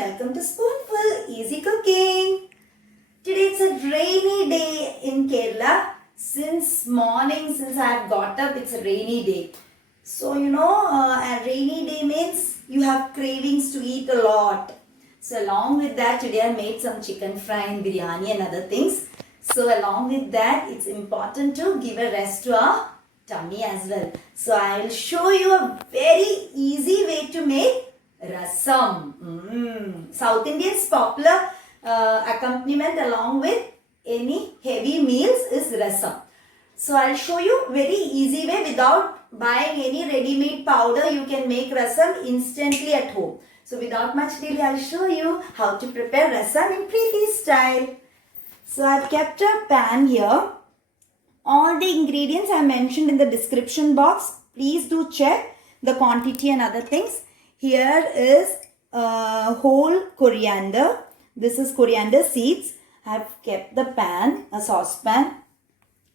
welcome to Spoonful Easy Cooking. Today it's a rainy day in Kerala. Since morning, since I have got up, it's a rainy day. So a rainy day means you have cravings to eat a lot. So along with that, today I made some chicken fry and biryani and other things. So along with that, it's important to give a rest to our tummy as well. So I will show you a very easy way to make Rasam. South Indians' popular accompaniment along with any heavy meals is Rasam. So I'll show you very easy way without buying any ready-made powder. You can make Rasam instantly at home. So without much delay, I'll show you how to prepare Rasam in Preeti style. So I've kept a pan here. All the ingredients I mentioned in the description box. Please do check the quantity and other things. Here is whole coriander. This is coriander seeds. I have kept the pan, a saucepan,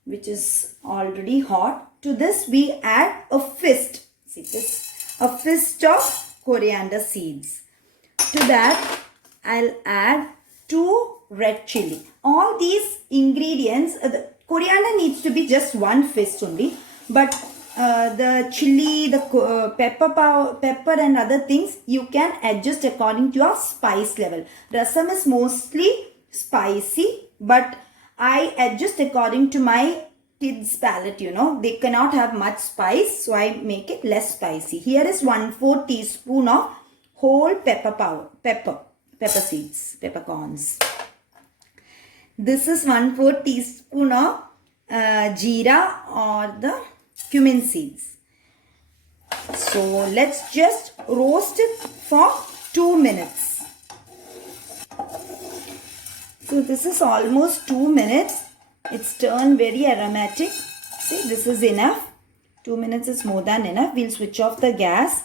which is already hot. To this we add a fist. See this? A fist of coriander seeds. To that I'll add 2 red chilli. All these ingredients, the coriander needs to be just 1 fist only. But the chilli, the pepper and other things, you can adjust according to your spice level. Rasam is mostly spicy, but I adjust according to my kids' palate, They cannot have much spice, so I make it less spicy. Here is 1/4 teaspoon of whole pepper seeds, peppercorns. This is 1/4 teaspoon of jeera or the cumin seeds. So let's just roast it for 2 minutes. So this is almost 2 minutes. It's turned very aromatic. See, this is enough. 2 minutes is more than enough. We'll switch off the gas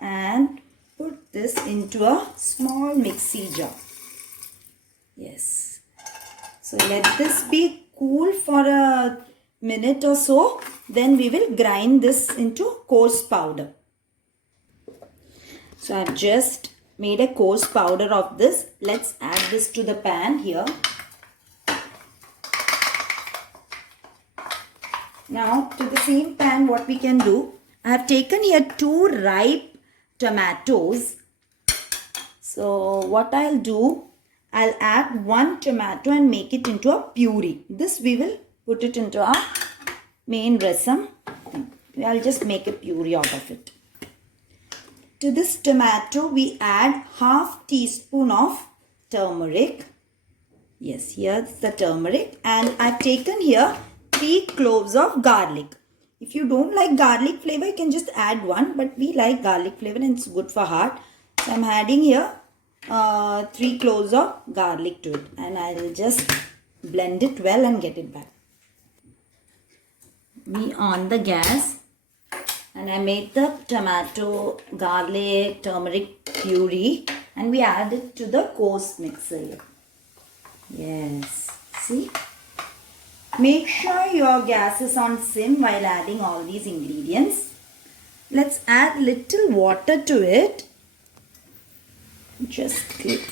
and put this into a small mixie jar. Yes. So let this be cool for a minute or so. Then we will grind this into coarse powder. So I've just made a coarse powder of this. Let's add this to the pan here. Now to the same pan, what we can do, I have taken here 2 ripe tomatoes. So what I'll do, I'll add 1 tomato and make it into a puree. This we will put it into our main rasam. I'll just make a puree out of it. To this tomato, we add 1/2 teaspoon of turmeric. Yes, here's the turmeric. And I've taken here 3 cloves of garlic. If you don't like garlic flavor, you can just add 1. But we like garlic flavor and it's good for heart. So I'm adding here 3 cloves of garlic to it. And I will just blend it well and get it back. We on the gas. And I made the tomato, garlic, turmeric puree. And we add it to the coarse mixer here. Yes. See? Make sure your gas is on sim while adding all these ingredients. Let's add little water to it. Just click.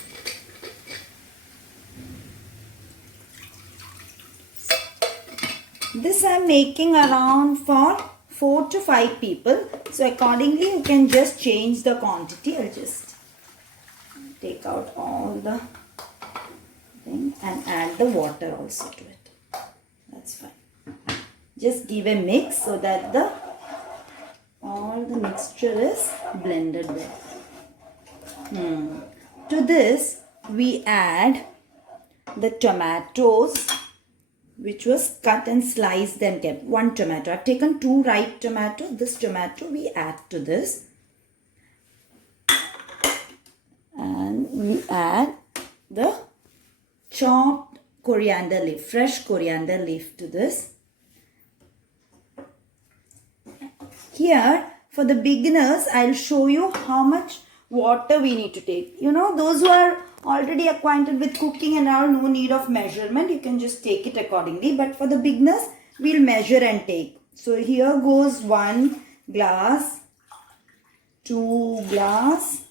This I'm making around for 4 to 5 people. So accordingly you can just change the quantity. I'll just take out all the thing and add the water also to it. That's fine. Just give a mix so that all the mixture is blended well. To this we add the tomatoes, which was cut and sliced and kept. 1 tomato. I've taken 2 ripe tomatoes. This tomato we add to this. And we add the chopped coriander leaf, fresh coriander leaf to this. Here, for the beginners, I'll show you how much water we need to take. Those who are already acquainted with cooking and all, no need of measurement. You can just take it accordingly. But for the beginners, we'll measure and take. So here goes 1 glass, 2 glass,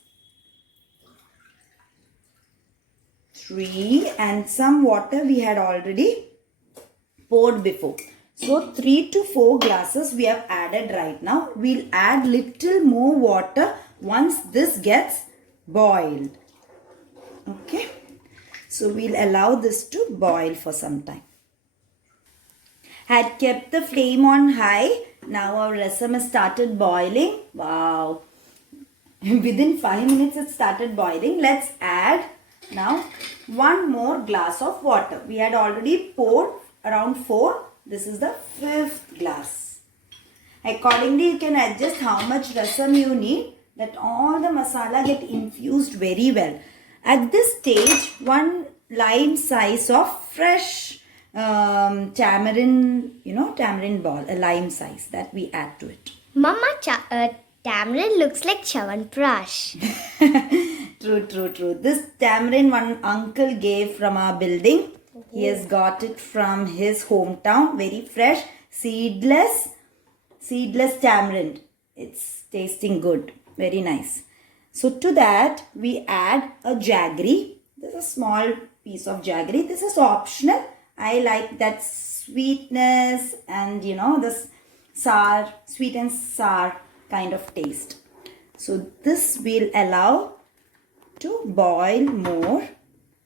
3 and some water we had already poured before. So 3 to 4 glasses we have added right now. We'll add little more water once this gets boiled. Okay. So we'll allow this to boil for some time. Had kept the flame on high. Now our rasam has started boiling. Wow. Within 5 minutes it started boiling. Let's add now 1 more glass of water. We had already poured around 4. This is the 5th glass. Accordingly, you can adjust how much rasam you need, that all the masala get infused very well. At this stage, 1 lime size of fresh tamarind, tamarind ball, a lime size that we add to it. Mama, tamarind looks like Chyawanprash. True. This tamarind one uncle gave from our building. He has got it from his hometown. Very fresh, seedless tamarind. It's tasting good. Very nice. So to that we add a jaggery. This is a small piece of jaggery. This is optional. I like that sweetness and this sour, sweet and sour kind of taste. So this will allow to boil more,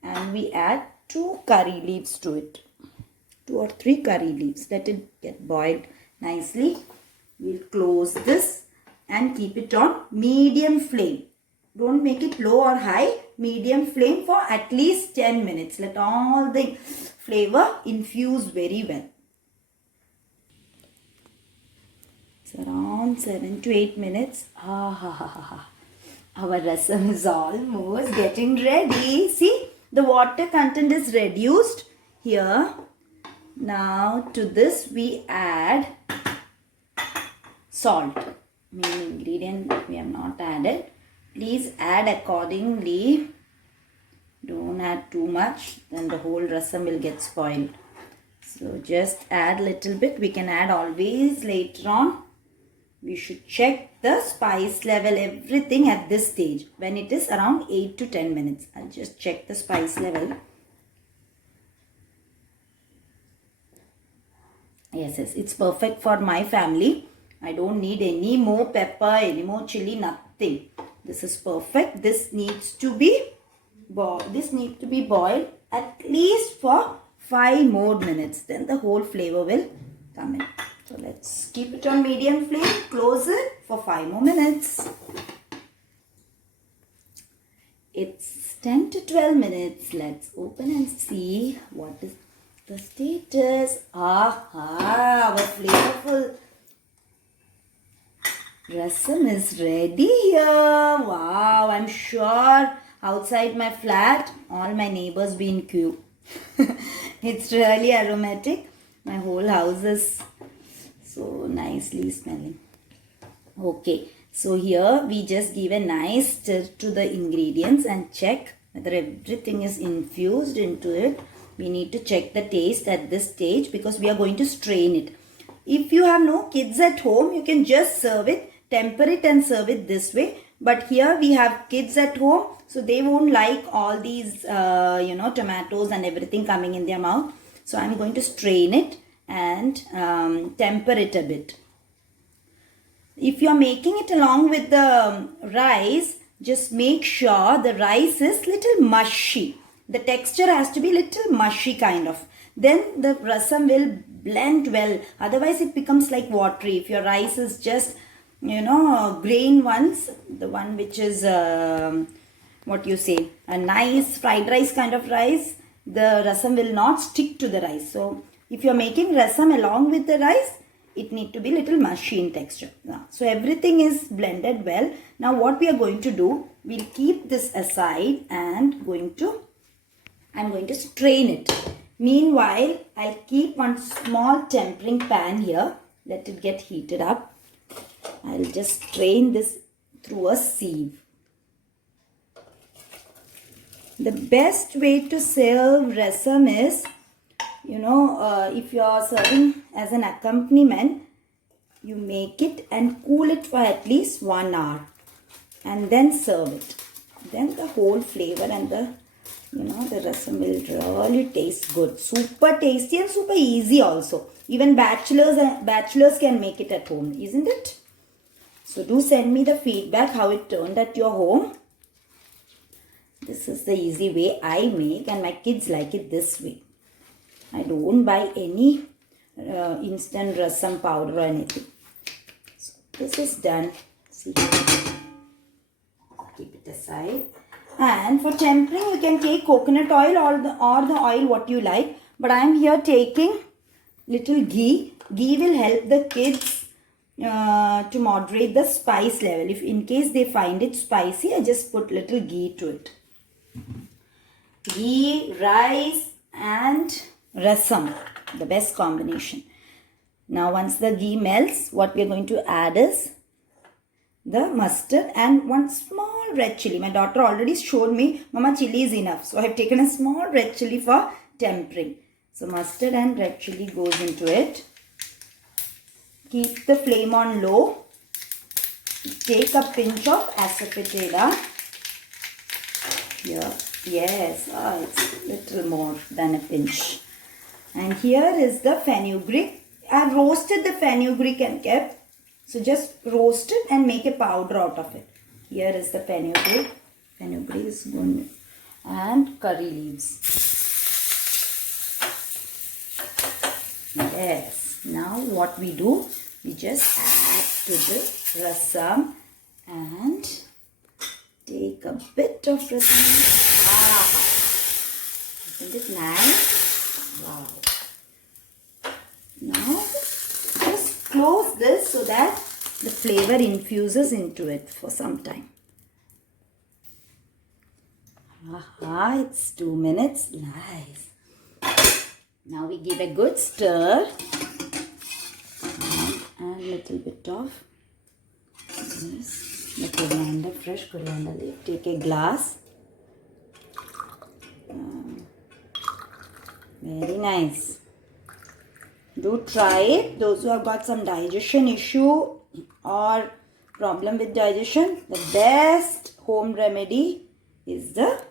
and we add 2 curry leaves to it. 2 or 3 curry leaves. Let it get boiled nicely. We'll close this and keep it on medium flame. Don't make it low or high. Medium flame for at least 10 minutes. Let all the flavor infuse very well. It's around 7 to 8 minutes. Our rasam is almost getting ready. See, the water content is reduced here. Now to this we add salt. Main ingredient we have not added. Please add accordingly. Don't add too much, then the whole rasam will get spoiled. So just add little bit. We can add always later on. We should check the spice level, everything at this stage when it is around 8 to 10 minutes. I'll just check the spice level. Yes, it's perfect for my family. I don't need any more pepper, any more chili, nothing. This is perfect. This needs to be boiled at least for 5 more minutes. Then the whole flavor will come in. So let's keep it on medium flame, close it for 5 more minutes. It's 10 to 12 minutes. Let's open and see what is the status. Our flavorful rasam is ready here. Wow, I'm sure outside my flat, all my neighbors be in queue. It's really aromatic. My whole house is so nicely smelling. Okay, so here we just give a nice stir to the ingredients and check whether everything is infused into it. We need to check the taste at this stage because we are going to strain it. If you have no kids at home, you can just serve it, temper it and serve it this way. But here we have kids at home, so they won't like all these, tomatoes and everything coming in their mouth. So I'm going to strain it and temper it a bit. If you are making it along with the rice, just make sure the rice is little mushy. The texture has to be little mushy kind of. Then the rasam will blend well. Otherwise it becomes like watery. If your rice is just, grain ones, the one which is, a nice fried rice kind of rice, the rasam will not stick to the rice. So if you are making rasam along with the rice, it need to be little mushy in texture. So everything is blended well. Now what we are going to do, we'll keep this aside and I'm going to strain it. Meanwhile, I'll keep one small tempering pan here. Let it get heated up. I'll just strain this through a sieve. The best way to serve rasam is, if you are serving as an accompaniment, you make it and cool it for at least 1 hour and then serve it. Then the whole flavor and the You know, the rasam will really taste good. Super tasty and super easy also. Even bachelors can make it at home, isn't it? So do send me the feedback how it turned at your home. This is the easy way I make, and my kids like it this way. I don't buy any instant rasam powder or anything. So this is done. See, keep it aside. And for tempering, you can take coconut oil or the oil what you like. But I am here taking little ghee. Ghee will help the kids to moderate the spice level. If in case they find it spicy, I just put little ghee to it. Ghee, rice and rasam, the best combination. Now once the ghee melts, what we are going to add is the mustard and one small red chilli. My daughter already showed me, Mama, chilli is enough. So I have taken a small red chilli for tempering. So mustard and red chilli goes into it. Keep the flame on low. Take a pinch of asafoetida. Here, yes, it's a little more than a pinch. And here is the fenugreek. I have roasted the fenugreek and kept. So just roast it and make a powder out of it. Here is the fenugreek. Fenugreek is good. And curry leaves. Yes. Now what we do, we just add to the rasam and take a bit of rasam. Wow. Isn't it nice? Wow. Now just close this so that the flavor infuses into it for some time. Aha, it's 2 minutes. Nice. Now we give a good stir. And a little bit of this, the coriander, fresh coriander leaf. Take a glass. Very nice. Do try it. Those who have got some digestion issue or problem with digestion, the best home remedy is the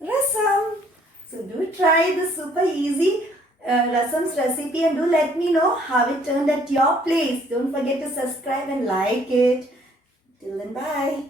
rasam. So do try this super easy rasam's recipe and do let me know how it turned at your place. Don't forget to subscribe and like it. Till then, bye.